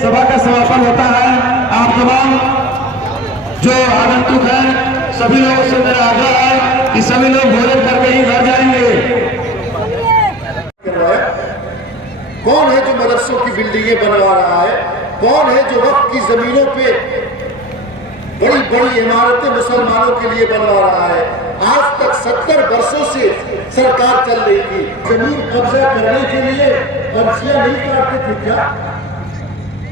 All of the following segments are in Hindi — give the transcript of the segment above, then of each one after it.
सभा का समापन होता है। आप तमाम जो आगंतुक हैं सभी लोगों से मेरा आग्रह है कि सभी लोग भोजन करके ही घर जाएंगे। कौन है जो मदरसों की बिल्डिंगें बनवा रहा है? कौन है जो वक्त की जमीनों पे बड़ी बड़ी इमारतें मुसलमानों के लिए बनवा रहा है? आज तक 70 वर्षों से सरकार चल रही थी। जमीन कब्जा करने के लिए पर्चियां नहीं काटते थे क्या?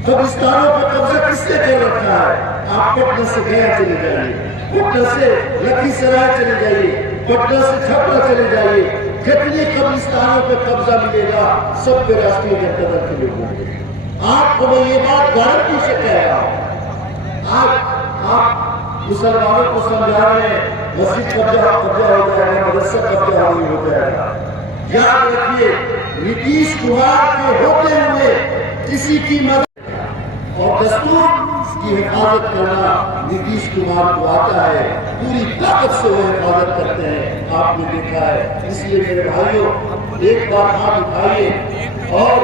कब्रिस्तानों पर कब्जा किसने कर रखा है? आप पटना से गया चले जाइए, पटना से लखीसराय चले जाइए, पटना से छपरा चले जाइए, जितने कब्रिस्तानों पर कब्जा मिलेगा सब पे राष्ट्रीय जनता दल के लोग होंगे। आपको मैं ये बात गारंटी से कह रहा हूं। आप मुसलमानों को समझा रहे हैं मस्जिद कब्जा हो जाएगा, मदरसा कब्जा हो जाएगा। याद रखिए, नीतीश कुमार के होते हुए किसी की मदद और दस्तूर की हिफाजत करना नीतीश कुमार को आता है। पूरी ताकत से वो हिफाजत करते हैं, आपने देखा है। इसलिए मेरे भाइयों, एक बार हाथ उठाइए और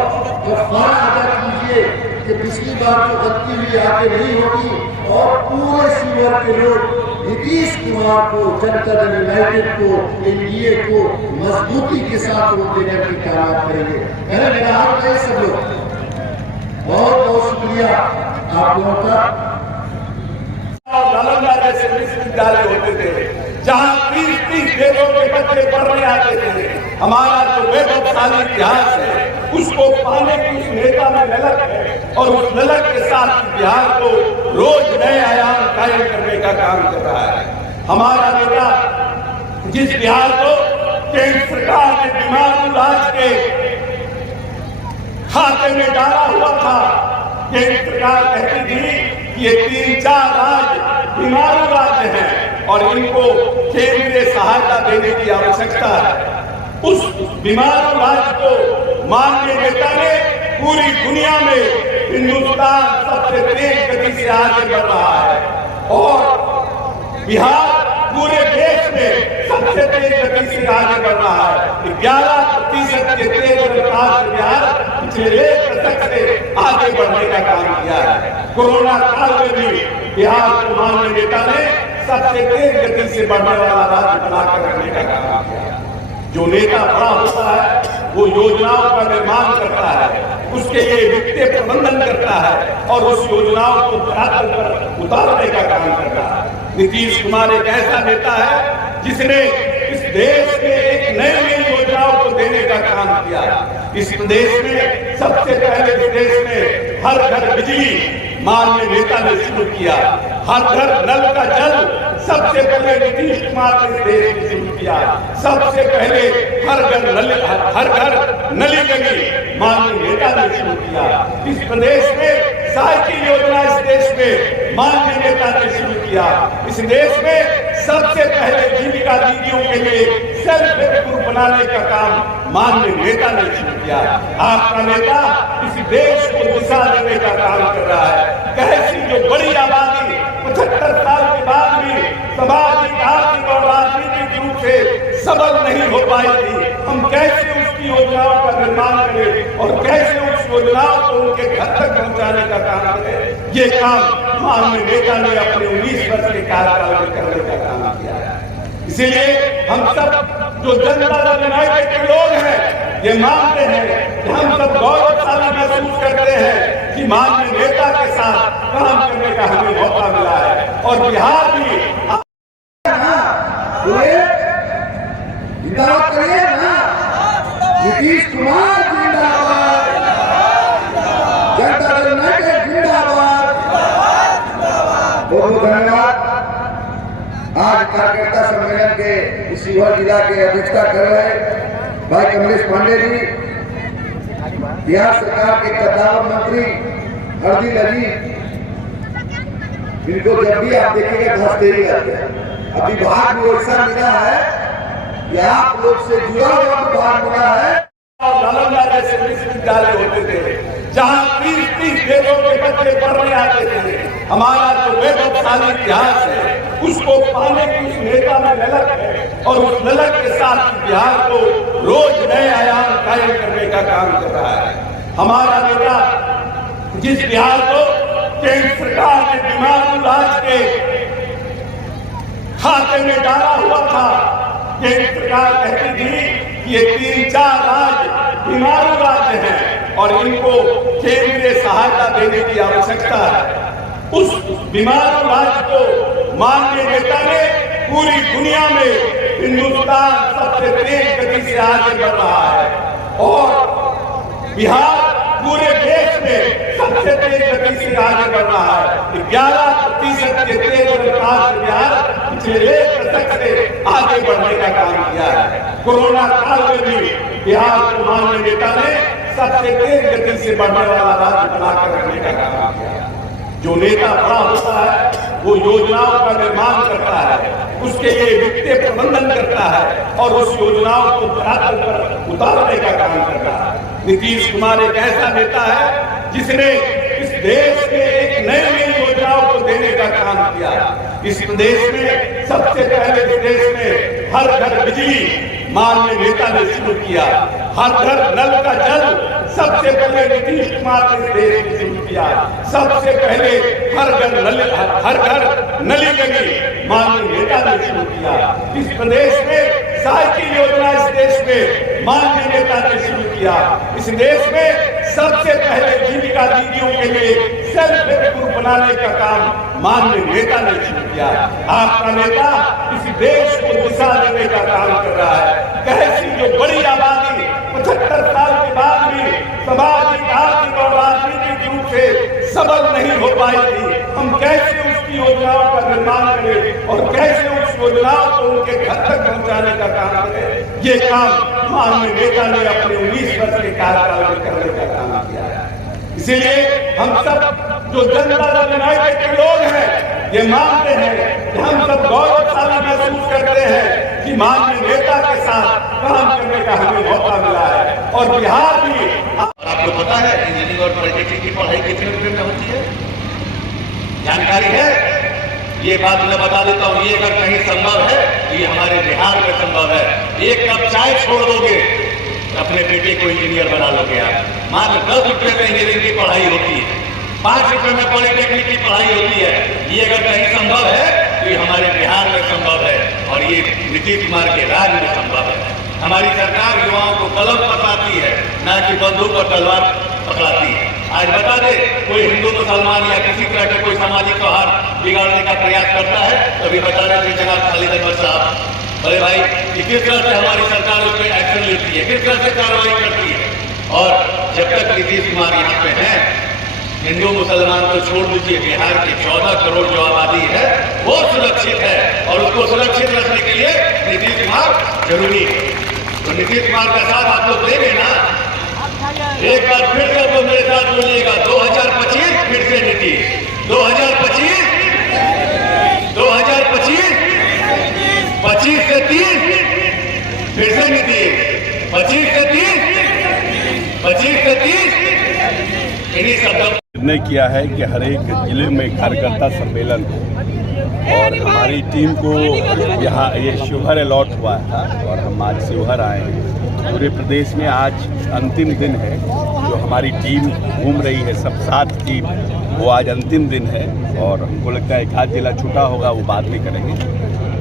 कफ़ारा अदा कीजिए कि पिछली बार जो गलती हुई आगे नहीं होगी और पूरे सीवर के लोग नीतीश कुमार को, जनता दल यूनाइटेड को, एनडीए को मजबूती के साथ वोट देने की कामयाब करेंगे। मेरा हाथ है सब लोग। बहुत बहुत शुक्रिया आप लोगों का। नालंदा जैसे विश्वविद्यालय होते थे जहाँ 30-30 देशों के बच्चे पढ़ने आते थे। हमारा जो वैभवशाली इतिहास है उसको पाने की उस नेता में ललक है और उस ललक के साथ बिहार को रोज नए आयाम कायम करने का काम कर रहा है। हमारा नेता जिस बिहार को केंद्र सरकार ने बीमारू राज के खाते में डाला हुआ था, केंद्र सरकार कहती थी कि ये 3-4 राज्य बीमारू राज्य हैं और इनको केंद्रीय सहायता देने की आवश्यकता है। उस बीमारू राज्य को माननीय नेता ने पूरी दुनिया में हिंदुस्तान सबसे तेज गति से आगे बढ़ रहा है और बिहार पूरे देश में सबसे तेज गति से आगे बढ़ रहा है। 11% के तेज रफ्तार से बिहार पिछले 1 दशक से आगे बढ़ने का काम किया है। कोरोना काल में भी बिहार को माननीय नेता ने सबसे तेज गति से बढ़ने वाला राज्य बनाकर रखने का काम किया है। जो नेता बड़ा होता है वो योजनाओं का निर्माण करता है, उसके लिए वित्तीय प्रबंधन करता है और उस योजनाओं को धरातल पर उतारने का काम करता है। नीतीश कुमार एक ऐसा नेता है जिसने इस देश में एक नई योजनाओं को देने का काम किया। इस देश में सबसे पहले इस देश में हर घर बिजली माननीय नेता ने शुरू किया। हर घर नल का जल सबसे पहले नीतीश कुमार ने देश में शुरू किया। सबसे पहले हर घर नली लगी माननीय नेता ने शुरू किया। इस प्रदेश में साइकिल योजना इस देश में माननीय नेता ने शुरू किया। इस देश में सबसे पहले जीविका दीदियों के लिए सेल्फ हेल्प ग्रुप बनाने का काम माननीय नेता ने शुरू किया। आपका नेता इस देश को दिशा देने का काम कर रहा है। कैसी जो बड़ी आबादी 75 साल के बाद भी सामाजिक, आर्थिक और राजनीतिक रूप से सबल नहीं हो पाई थी, हम कैसे उसकी योजनाओं का निर्माण करें और कैसे उस योजनाओं को उनके घर तक पहुंचाने का काम करें, ये काम माननीय नेता ने अपने 19 वर्ष के कार्यकाल में करने का काम किया है। इसीलिए हम सब जो जनता दल यूनाइटेड के लोग हैं ये मानते हैं कि हम सब गौरवशाली महसूस करते हैं कि माननीय नेता के साथ काम करने का हमें मौका मिला है और बिहार भी नीतीश कुमार जिंदाबाद, जनता दल यूनाइटेड जिंदाबाद। बहुत धन्यवाद। आज कार्यकर्ता सम्मेलन के शिवहर जिला के अध्यक्षता कर रहे भाई कमलेश पांडे जी, बिहार सरकार के कद्दावर मंत्री हरदील अजीज, जिनको जब भी आप देखेंगे धसतेरी आती है। अब विभाग भी ऐसा मिला है कि आप लोग से जुड़ा हुआ विभाग मिला है। नालंदा जैसे विश्वविद्यालय होते थे जहाँ 30-30 देशों के बच्चे पढ़ने आते थे। हमारा जो वैभवशाली इतिहास है उसको पाने की उस नेता में ललक है और उस ललक के साथ बिहार को रोज नए आयाम कायम करने का काम कर रहा है। हमारा नेता जिस बिहार को केंद्र सरकार ने बीमारू राज के खाते में डाला हुआ था, केंद्र सरकार कहती थी कि ये 3-4 राज्य बीमारू राज्य हैं और इनको केंद्रीय सहायता देने की आवश्यकता है। उस बीमारू राज्य को माननीय नेता ने पूरी दुनिया में हिंदुस्तान सबसे तेज गति से आगे बढ़ रहा है और बिहार पूरे देश में सबसे तेज गति से आगे बढ़ रहा है। 11% के तेज रफ्तार से बिहार पिछले 1 दशक से आगे बढ़ने का काम किया है। कोरोना काल में भी बिहार को माननीय नेता ने सबसे तेज गति से बढ़ने वाला राज्य बनाकर रखने का काम किया है। जो नेता बड़ा होता है वो योजनाओं का निर्माण करता है, उसके लिए वित्तीय प्रबंधन करता है और उस योजनाओं को धरातल पर उतारने का काम करता है। नीतीश कुमार एक ऐसा नेता है जिसने इस देश में एक नई योजनाओं को देने का काम किया। इस देश में सबसे पहले इस देश में हर घर बिजली माननीय नेता ने शुरू किया, हर घर नल का जल सबसे पहले नीतीश कुमार ने देश में शुरू किया। सबसे पहले हर घर नली लगी माननीय नेता ने शुरू किया। इस प्रदेश में साइकिल योजना इस देश में माननीय नेता ने शुरू किया। इस देश में सबसे पहले जीविका दीदियों के लिए सेल्फ हेल्प ग्रुप बनाने का काम माननीय नेता ने शुरू किया। आपका नेता इस देश को दिशा देने का काम कर रहा है। कैसी जो बड़ी आबादी 75 साल के बाद भी सामाजिक, आर्थिक और राजनीतिक रूप से सबल नहीं हो पाई थी, हम कैसे उसकी योजनाओं का निर्माण करें और कैसे उस योजनाओं को उनके घर तक पहुंचाने का काम करें, ये काम माननीय नेता ने अपने 19 वर्ष के कार्यकाल में करने का काम किया है। इसीलिए हम सब जो जनता दल यूनाइटेड के लोग हैं ये मानते हैं कि हम सब गौरवशाली महसूस करते हैं कि माननीय नेता के साथ काम करने का हमें मौका मिला है। और बिहार भी आपको पता है इंजीनियरिंग और पॉलिटेक्निक की पढ़ाई कितने रुपए में होती है? जानकारी है? ये बात मैं बता देता हूँ, ये अगर कहीं संभव है तो ये हमारे बिहार में संभव है। 1 कप चाय छोड़ दोगे अपने बेटे को इंजीनियर बना लोगे आप। मात्र 10 रुपए में इंजीनियरिंग की पढ़ाई होती है, 5 रुपए में पॉलिटेक्निक की पढ़ाई होती है। ये अगर कहीं संभव है तो ये हमारे बिहार में संभव है और ये नीतीश कुमार के राज में संभव है। हमारी सरकार युवाओं को कलम पकड़ाती है, न कि बंदूक और तलवार पकड़ाती है। आज बता दे कोई हिंदू मुसलमान या किसी तरह के कोई सामाजिक त्योहार बिगाड़ने का प्रयास करता है तो अभी बता रहे थे जनाब खालिद अनवर साहब, अरे भाई किस तरह से हमारी सरकार उस पर एक्शन लेती है, किस तरह से कार्रवाई करती है। और जब तक नीतीश कुमार यहाँ पे हैं, हिंदू मुसलमान को छोड़ दीजिए, बिहार की 14 करोड़ जो आबादी है वो सुरक्षित है और उसको सुरक्षित रखने के लिए नीतीश कुमार जरूरी है। तो नीतीश कुमार का साथ आप लोग देंगे ना? एक बार फिर से तो मेरे साथ बोलिएगा 2025 फिर से नीतीश, 2025 25 से 30 फिर से नीतीश, 25 से 30 इन्हीं शब्दों निर्णय किया है कि हर एक जिले में कार्यकर्ता सम्मेलन हो और हमारी टीम को यहाँ ये शिवहर अलॉट हुआ था और हम आज शिवहर आए हैं। पूरे प्रदेश में आज अंतिम दिन है, जो हमारी टीम घूम रही है, सब 7 टीम, वो आज अंतिम दिन है और हमको लगता है एक आध जिला छूटा होगा, वो बाद में करेंगे।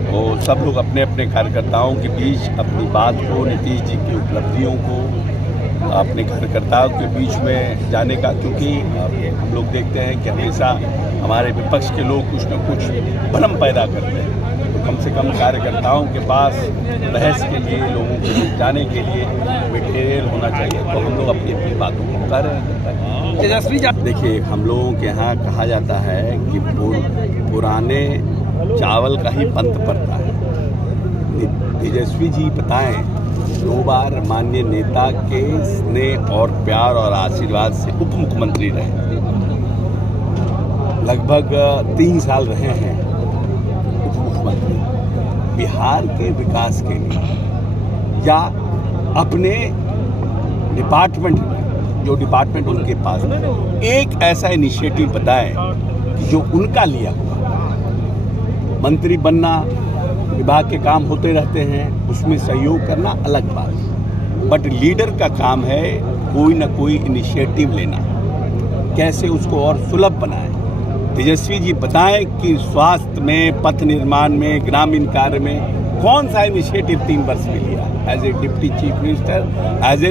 तो सब लोग अपने अपने कार्यकर्ताओं के बीच अपनी बात को, नीतीश जी की उपलब्धियों को अपने कार्यकर्ताओं के बीच में जाने का, क्योंकि हम लोग देखते हैं कि हमेशा हमारे विपक्ष के लोग कुछ न कुछ भ्रम पैदा करते हैं। तो कम से कम कार्यकर्ताओं के पास बहस के लिए, लोगों के जाने के लिए मटेरियल होना चाहिए। तो हम लोग अपनी अपनी बातों को कर रहे हैं। तेजस्वी देखिए, हम लोगों के यहाँ कहा जाता है कि पुराने चावल का ही पंत पड़ता है। तेजस्वी जी बताएं, 2 बार माननीय नेता के स्नेह और प्यार और आशीर्वाद से उप मुख्यमंत्री रहे, लगभग 3 साल रहे हैं उप मुख्यमंत्री। बिहार के विकास के लिए या अपने डिपार्टमेंट में, जो डिपार्टमेंट उनके पास है, एक ऐसा इनिशिएटिव बताएं कि जो उनका लिया हुआ, मंत्री बनना, विभाग के काम होते रहते हैं, उसमें सहयोग करना अलग बात है, बट लीडर का काम है कोई ना कोई इनिशिएटिव लेना, कैसे उसको और सुलभ बनाएं। तेजस्वी जी बताएं कि स्वास्थ्य में, पथ निर्माण में, ग्रामीण कार्य में कौन सा इनिशिएटिव 3 वर्ष में लिया as a deputy chief minister, as A